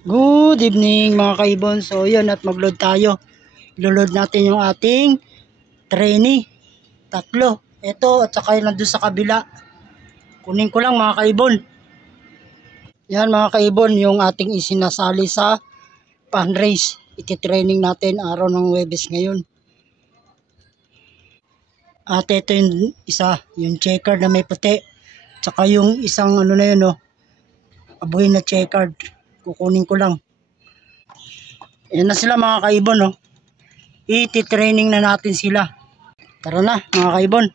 Good evening mga kaibon. So yun, at mag-load tayo. Iloload natin yung ating trainee. Tatlo. Ito at saka yung nandun sa kabila. Kunin ko lang mga kaibon. Yan mga kaibon, yung ating isinasali sa fan race. Iti-training natin araw ng Huwebes ngayon. At ito yung isa, yung checker na may puti. Tsaka yung isang ano na yun, abuhin na checkered. Kukunin ko lang. Yan na sila mga kaibon, iti-training na natin sila. Tara na mga kaibon.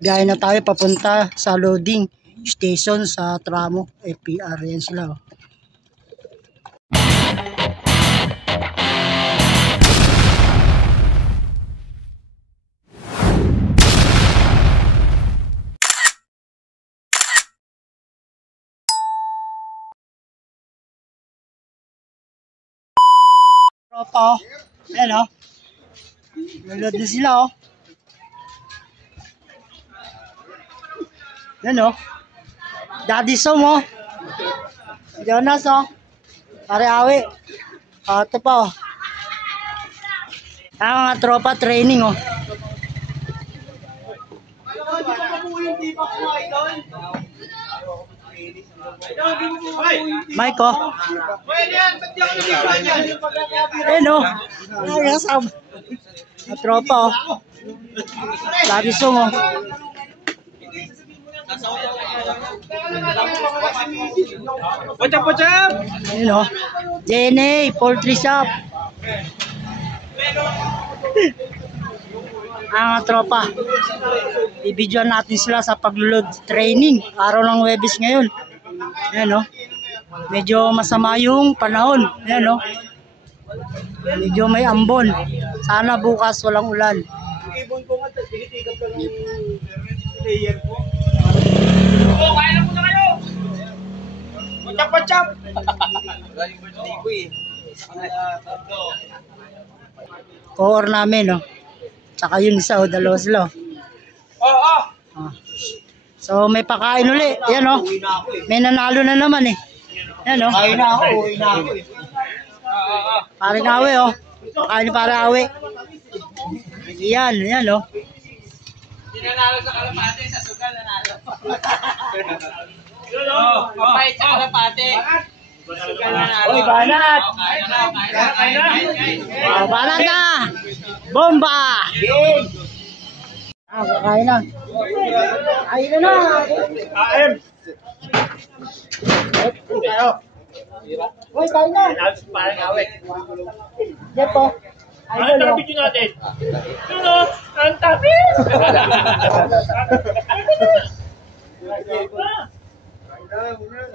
Biyahe na tayo papunta sa loading station sa tramo FPR. Yan sila. Tropa, ayan load na sila Yan Daddy Som Jonas Pare Awi. Ito pa ang mga tropa training Mike tropa Daddy Som What's up? DNA Poultry Shop. Ang tropa, i-videoan natin sila sa pag-load training araw ng Huwebes ngayon. Ayan medyo masama yung panahon. Ayan medyo may ambon. Sana bukas walang ulan. Kaya na muna kayo! What's up? Galing birthday ko Core namin Tsaka yun isa dalawa sila So may pakain uli. Yan may nanalo na naman Yan Kain na ako, uwi na ako Pare Awe pakain ni Pare Awe. Yan Hindi nanalo sa kalapate, sa sugal nanalo. Kahit sa kalapate. Sugal nanalo. Oy, banat! Banat na! Bomba! Kakain na. Kain na! AM! Oy, kain na! Parang awet. Jepo. Ano ang video natin? Ang tapis!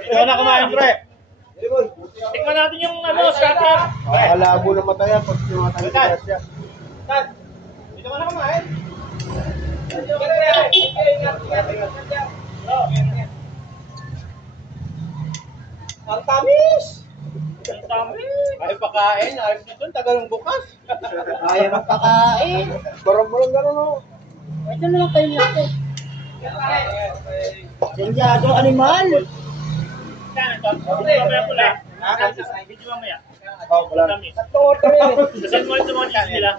Ito na kumain, pre. Tikman natin yung scatter. Malabo na mata yan pag tumatanggal siya. Dito ka na kumain. Ang tamis! Ang tamis! Ay pakain, ayos na doon, tagal ng bukas. Kaya magpakain. Barang-barang gano'n Ito na lang kayo natin. Senjado animal. Yan, ito. Mamaya pula. Video mamaya. wala. Tamis. Kasi mo ito mga cheese nila.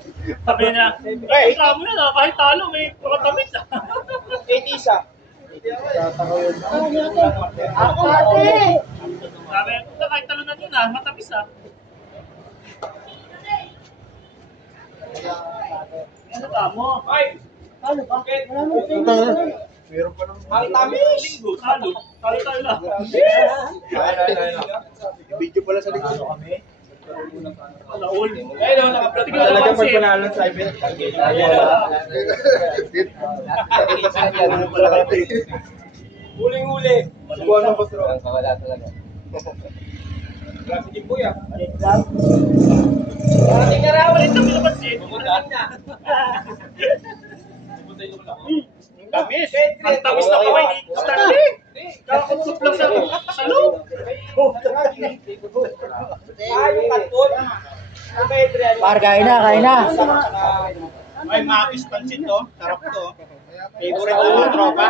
Sabi na, reklamo na kahit talo, may pagkatamis Isa. Tatakaw yun. Ako ate. Sabi, kahit talo na yun matamis Ano ka mo? Ay! Ano ba? Wala mo senjado. Meron pa naman. Ang tamis! Talo. Talo tayo lang. Video pala sa linggo. Alaul. Ayun, nakaplatig na Talaga naman pag siya. panalo sa ibig. Huling-huli. Subuhan mo ba sila? Wala talaga. Klase din po yan. Parating na raw, ulit ang pinapansin. Parating na. Tamis! Ang tamis na kaway ni Stanley! Kakakutsop lang sa loob! Yung kanton! Par, kain na. Ay, makis pansin to. Sarap to. Favorite ng mga tropa.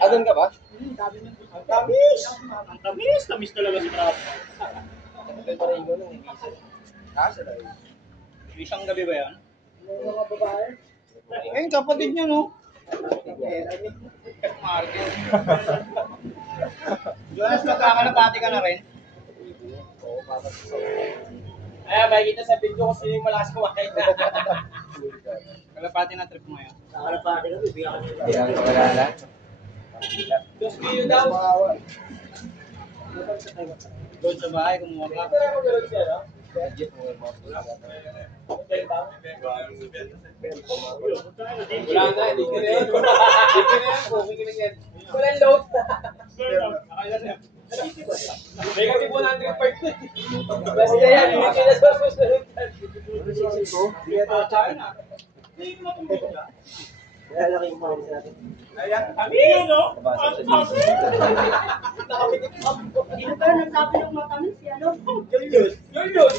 Adun ka ba? Tamis! Ang tamis! Tamis talaga si Krab. Isang gabi ba yan? Ayun, kapatid niya, no? Jonas, magkakalapati ka na rin? Ay, makikita sa video kung sino yung malakas kumain. Kalapati na trip mo ngayon. Diyos ko yun daw. Doon sa bahay, kumuha ka. Wala na, hindi ko na yan. Hindi ko na yan. Walang load. May kasi 100 part. Kasi yan, hindi ko na susunod. Ayan, kami yun, no? Sino ba nagsabi ng matamis? Si ano? Julius. Julius!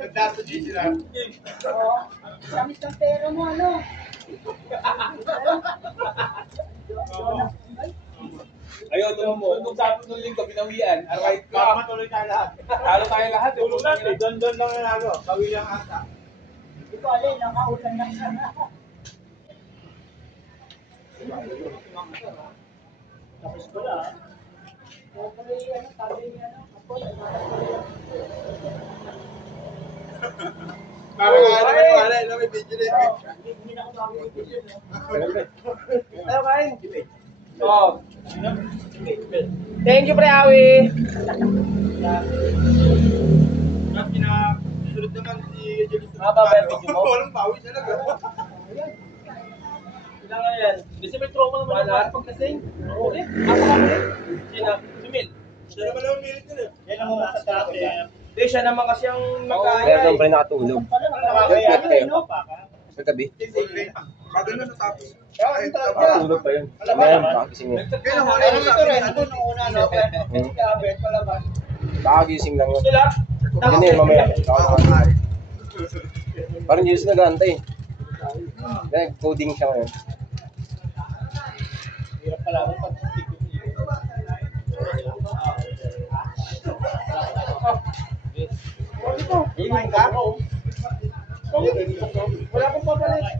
Nagdato din sila. Oo. Tamis ng pera mo, ano? Ayaw, tulong mo. Nung sabi nung linggo, binawian. Alright Baka ka. matuloy tayo lahat. Talo tayo lahat. Tulong natin, doon lang yung ano, bawi lang ata. Hindi ko alin, nakaulan lang sana. Tapos ko lang. Sabi ano, sabi niya, ano, ako, Parang may video na yun. hindi na ako makikita. Tayo kain. Oo. Thank you, Pre Awi. Tapos sunod naman si Julius. Haba ba yung video mo? Walang bawi talaga. Ilang nga yan? Kasi may trauma naman lahat pagkasing. Oo eh. Ako kami. Sino? Si Mil. Siya naman ang merit yun eh. Yan ang mga sa atin. Hindi, siya naman kasi ang Meron nag-aaya. pa rin nakatulog. Nakakaya Tayo. Sa gabi. Bagal na natapos. Nakatulog pa yun. Ngayon, makagising niya. Kaya Ano naman, dito rin? Ano nung una, no? Kabit pala ba? Makagising lang yun. Sila? Yun yun, mamaya. Parang Diyos nag-aantay. Nag-coding siya ngayon. Hirap pala ako pag Iwan ka? Wala pong papalit.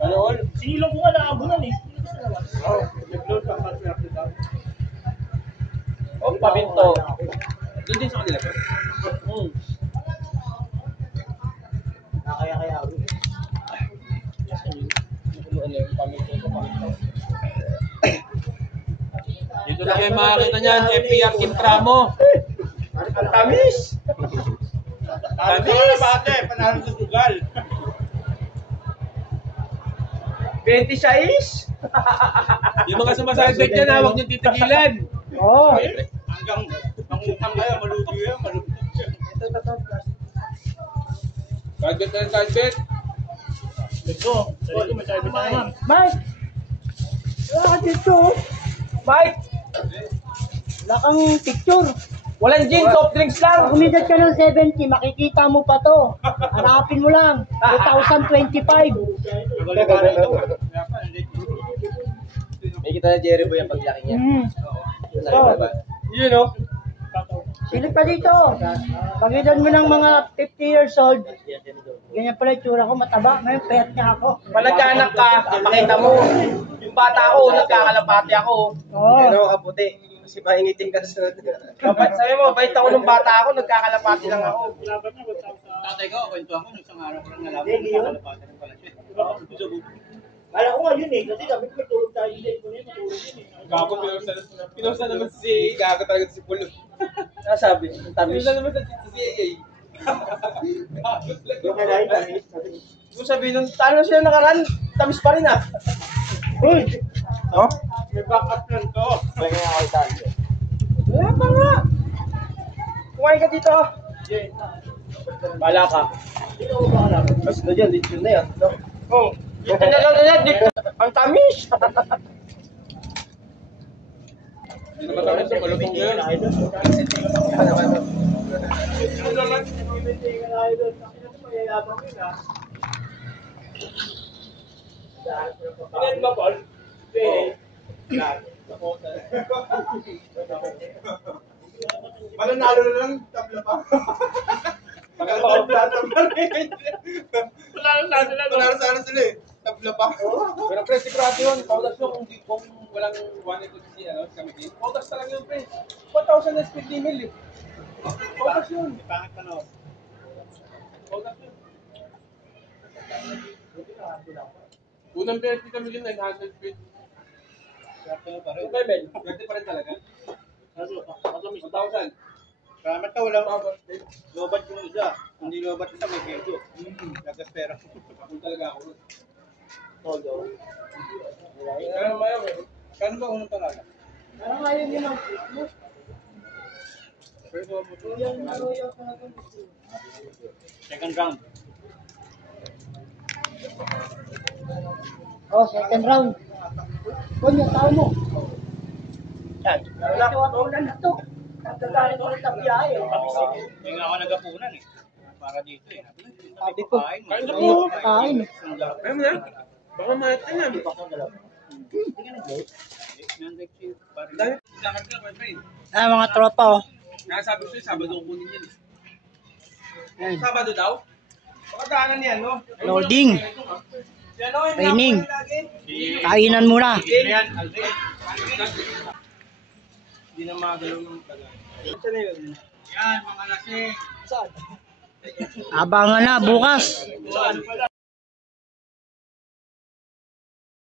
Ano all? sinilong ko nga naabunan eh. Oh, pabinto. Doon din sa kanila ba? Kaya ako. Ano yung pabinto ko, pabinto. Dito na kayo makakita niyan, FPR Kim Tramo. Ang tamis! Tamis! Bate, panalo sa sugal. 26! Yung mga sumasagdag dyan, hawak niyong titigilan. Oo. Hanggang mangutang kayo, malugi yan, malugi. Target na yung target. Ito, sarili may sabi na naman. Mike! Wala ka dito. Mike! Wala kang picture. Walang gin, soft drinks lang. Pag umidat ka ng 70, makikita mo pa to. Hanapin mo lang. 2025. May kita na Jerry Boy ang paglaki niya. Yun o. Silip pa dito. Pag-edad mo ng mga 50 years old, ganyan pala yung tsura ko, mataba. Ngayon, payat niya ako. Palagyanak ka, pakita mo. Yung bata ko, nagkakalapati ako. Oo. Ano ka puti? Kasi maingiting ka sa... Sabi mo, bait ako nung bata ako, nagkakalapati lang ako. Tatay ko, kwento ako, nung isang araw ko lang nalaman, nakakalapatan ng pala siya. Diba ako sa buto? Kala ko nga yun eh, kasi sabi ko may tulog tayo din. Kung yun, matulog yun eh. Gago, pinusa naman si Gago talaga si Pulo. Ano sabi? Pinusa naman si CAA. Yung kailangan tamis. Kung sabi nung, talo na sila nakaraan, tamis pa rin ah. Uy! Oh? May backup lang to. Wala pa nga. Kumain ka dito. Bala ka. Mas na dyan, dito na yan. No? Oh, dito na lang na dito. Ang tamis. Dito ba tamis sa malupong yun? Ilan ba, Paul? Mananalo na lang, tabla pa. Panalo sana sila eh. Tabla pa. Pero pre, sigurado yun. Pautas yun kung walang 1 equals si kami din. Pautas talaga yun pre. 1,000 na speed email eh. Pautas yun. Pangit pa no. Pautas yun. Unang PRT kami din 900 feet. Okay, Ben. Pwede pa rin talaga. 1,000. Salamat ka, walang lobat yung isa. Hindi lobat isa, may keso. Lagas pera. Ako talaga ako. Todo. Pero mayaw eh. Kano ba unang pangalan? Parang ayaw yun ang Second round. Oh, second round. Kung yung tao mo. Yan. Ulan na to. Nagkagalit ko rin ang biyahe. Hindi nga ako nagapunan eh. Para dito eh. Sabi ko, Kain. kain. Ayaw mo na? Baka mayat ka na. Dahil lakad ka, my friend. Ah, mga tropa oh. Nakasabi ko sa'yo, Sabado ko kunin yan eh. Ayan. Sabado daw? Pakadaanan yan, no? Loading. Yan, no? Yung Training. nakuha lagi. Kainan muna. Yan. Hindi na magalaw ng taga. Yan, mga lasing. Abangan na bukas. Saan pala?